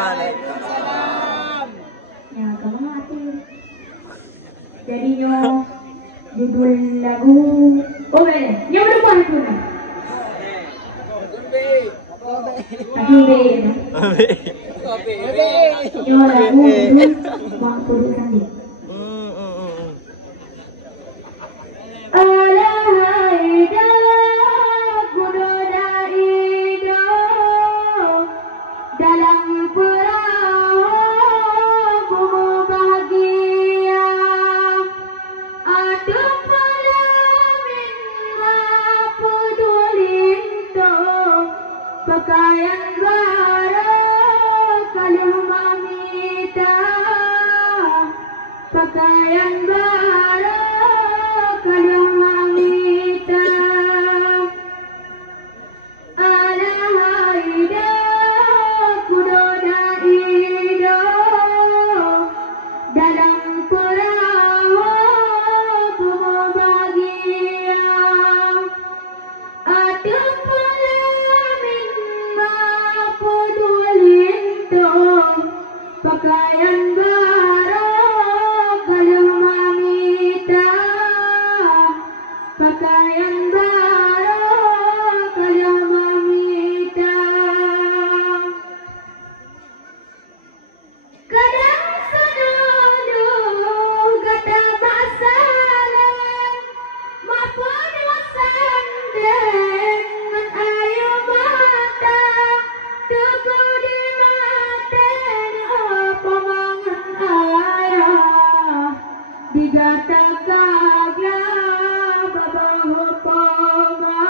Waalaikumsalam. Ya, kamu hati. Jadinya judul lagu. Oh, yang berapa itu nak? Lagi be. Yo lagu mak kudu sandi. Alahaida kudu daida dalam perahu bumi bahagia. Ada pelamin pedulito pakaian baru kalau mamita pakaian baru kalau mamita alahaida kudo daida dalam perahu bumi bahagia. Ada pelamin pedulito pakaian baru kalau mamita pakaian baru kalau mamita. Kadang seduduh kata masalah maupun sandeng ayu mata tuku di maten pemangan ayah digata kagya babaho poma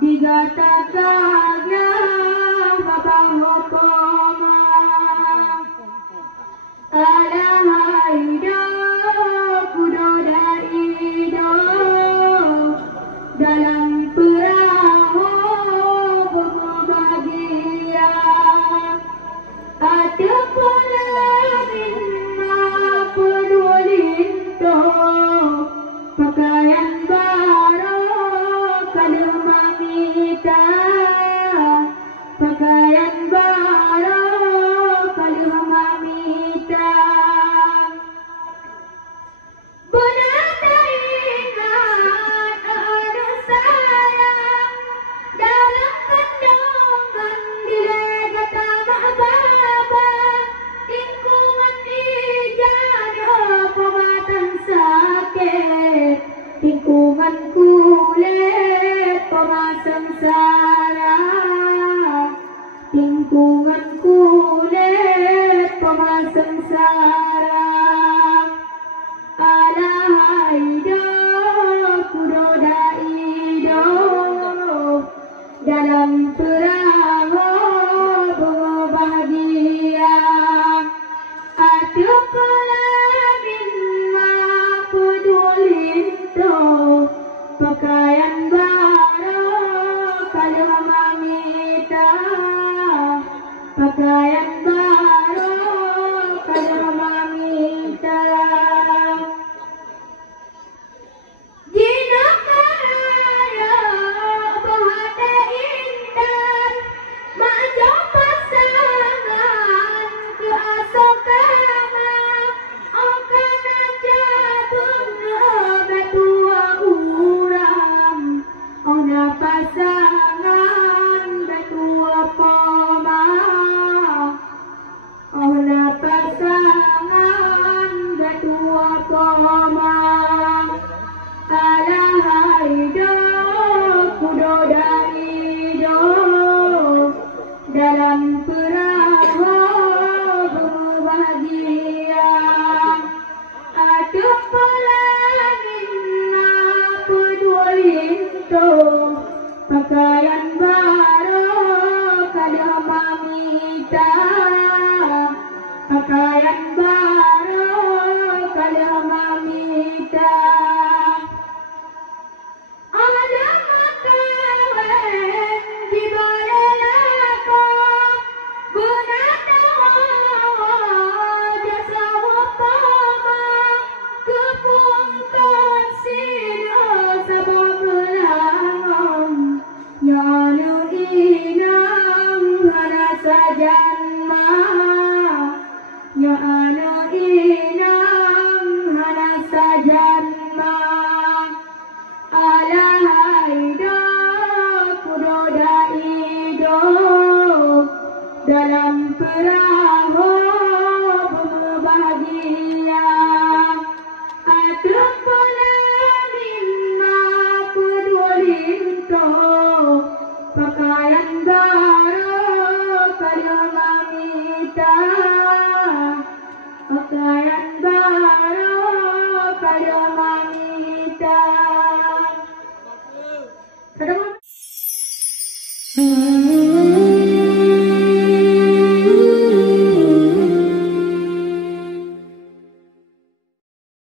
digata kagya babaho poma alahaida kudo daida dalam perahu bumi bahagia. Ada pelamin pedulito pakaian baru kalau mamita pakaian baru kalau mamita. Bonata ingat ada sayang dalam kandungan dilegata baba lingkungan ijan pematan sakit lingkungan kulit pemasang sengsara lingkungan kulit pemasang sengsara. Alahaida kudo daida dalam perahu bumi bahagia. Ada pelamin pedulito pakaian baru kalau mamita pakaian baru kalau mamita. Jina kaya bahada intan majo pasangan ke asokana okana jabun betua urang ona pasangan betua poma ona pasangan betua poma. Alahaida kudo daida dalam perahu bumi bahagia. Ada pelamin pedulito pakaian baru kalau mamita pakaian baru kalau mamita. Ada makawen di balelako gunata jasa wapama kepung kasino sabab belang nyanu inang hana saja nya anu inang hana sajanma alahaido kudoda hidup dalam perahu bumi bahagia adem mimma pedulinto pakaian baru kalimamita pakaian baru kalimamita.